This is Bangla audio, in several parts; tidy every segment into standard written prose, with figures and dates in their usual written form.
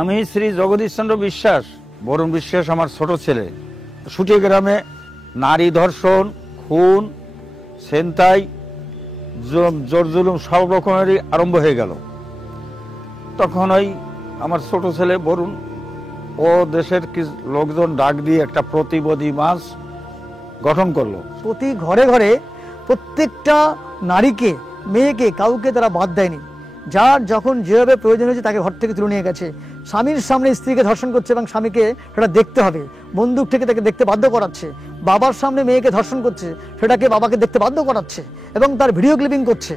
আমি শ্রী জগদীশ চন্দ্র বিশ্বাস, বরুণ বিশ্বাস আমার ছোট ছেলে। সুটিয়া গ্রামে নারী ধর্ষণ, খুন, ছিনতাই, জোর জুলুম সব রকমেরই আরম্ভ হয়ে গেল। তখন ওই আমার ছোট ছেলে বরুণ ও দেশের লোকজন ডাক দিয়ে একটা প্রতিবাদী মাস গঠন করলো। প্রতি ঘরে ঘরে প্রত্যেকটা নারীকে, মেয়েকে, কাউকে তারা বাদ দেয়নি। যার যখন যেভাবে প্রয়োজন হয়েছে তাকে ঘর থেকে তুলে নিয়ে গেছে। স্বামীর সামনে স্ত্রীকে ধর্ষণ করছে এবং স্বামীকে সেটা দেখতে হবে, বন্দুক থেকে তাকে দেখতে বাধ্য করাচ্ছে। বাবার সামনে মেয়েকে ধর্ষণ করছে, সেটাকে বাবাকে দেখতে বাধ্য করাচ্ছে এবং তার ভিডিও ক্লিপিং করছে।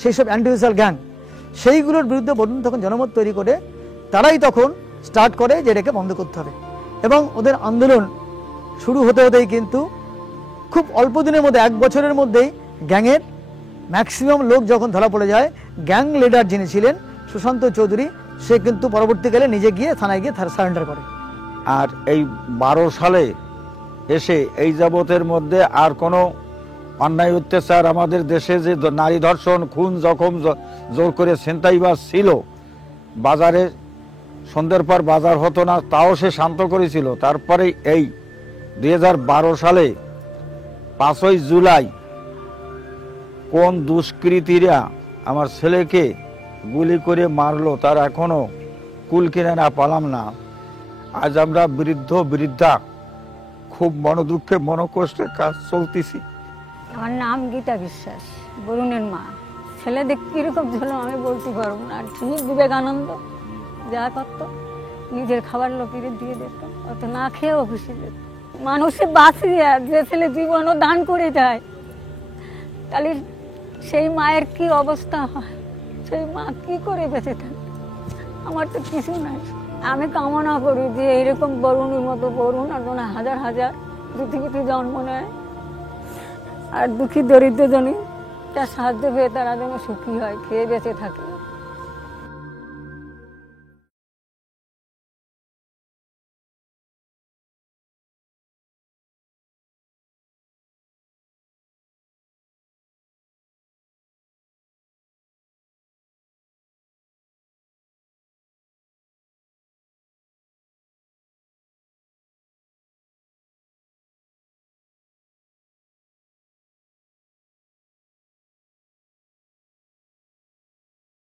সেই সব অ্যান্টিসোশ্যাল গ্যাং, সেইগুলোর বিরুদ্ধে বরুণ তখন জনমত তৈরি করে তারাই তখন স্টার্ট করে যে এটাকে বন্ধ করতে হবে। এবং ওদের আন্দোলন শুরু হতে হতেই কিন্তু খুব অল্প দিনের মধ্যে, 1 বছরের মধ্যেই গ্যাংয়ের ম্যাক্সিমাম লোক যখন ধরা পড়ে যায়, গ্যাং লিডার যিনি ছিলেন সুশান্ত চৌধুরী, সে কিন্তু পরবর্তীকালে নিজে গিয়ে থানায় গিয়ে সারেন্ডার করে। আর এই 12 সালে এসে এই যাবতের মধ্যে আর কোনো অন্যায় অত্যাচার আমাদের দেশে যে নারী ধর্ষণ, খুন, জখম, জোর করে ছিনতাইবাজ ছিল, বাজারে সন্ধ্যের পর বাজার হতো না, তাও সে শান্ত করেছিল। তারপরে এই 2012 সালে 5ই জুলাই কোন দুষ্কৃতীরা আমার ছেলেকে গুলি করে মারলো তার এখনো কুল কিনে না পালাম না। আজ আমরা বৃদ্ধা খুব মনোদুঃখে মনোকষ্টে কাজ চলতেছি। আমার নাম গীতা বিশ্বাস, বরুণের মা। ছেলে দেখ কিরকম ছিল আমি বলতে পারবো না। ঠিক বিবেকানন্দ যা করতো, নিজের খাবার লোকের দিয়ে দিত, অত না খেয়েও খুশি যেত। মানুষে বাঁচিয়ে যে ছেলে জীবনও দান করে যায়, তাহলে সেই মায়ের কি অবস্থা হয়, সেই মা কি করে বেঁচে থাকে? আমার তো কিছু নাই। আমি কামনা করি যে এরকম বরুণের মতো বরুণ আর হাজার হাজার পৃথিবীতে জন্ম নেয়, আর দুঃখী দরিদ্র জনই তার সাহায্য পেয়ে তারা যেন সুখী হয়, খেয়ে বেঁচে থাকে।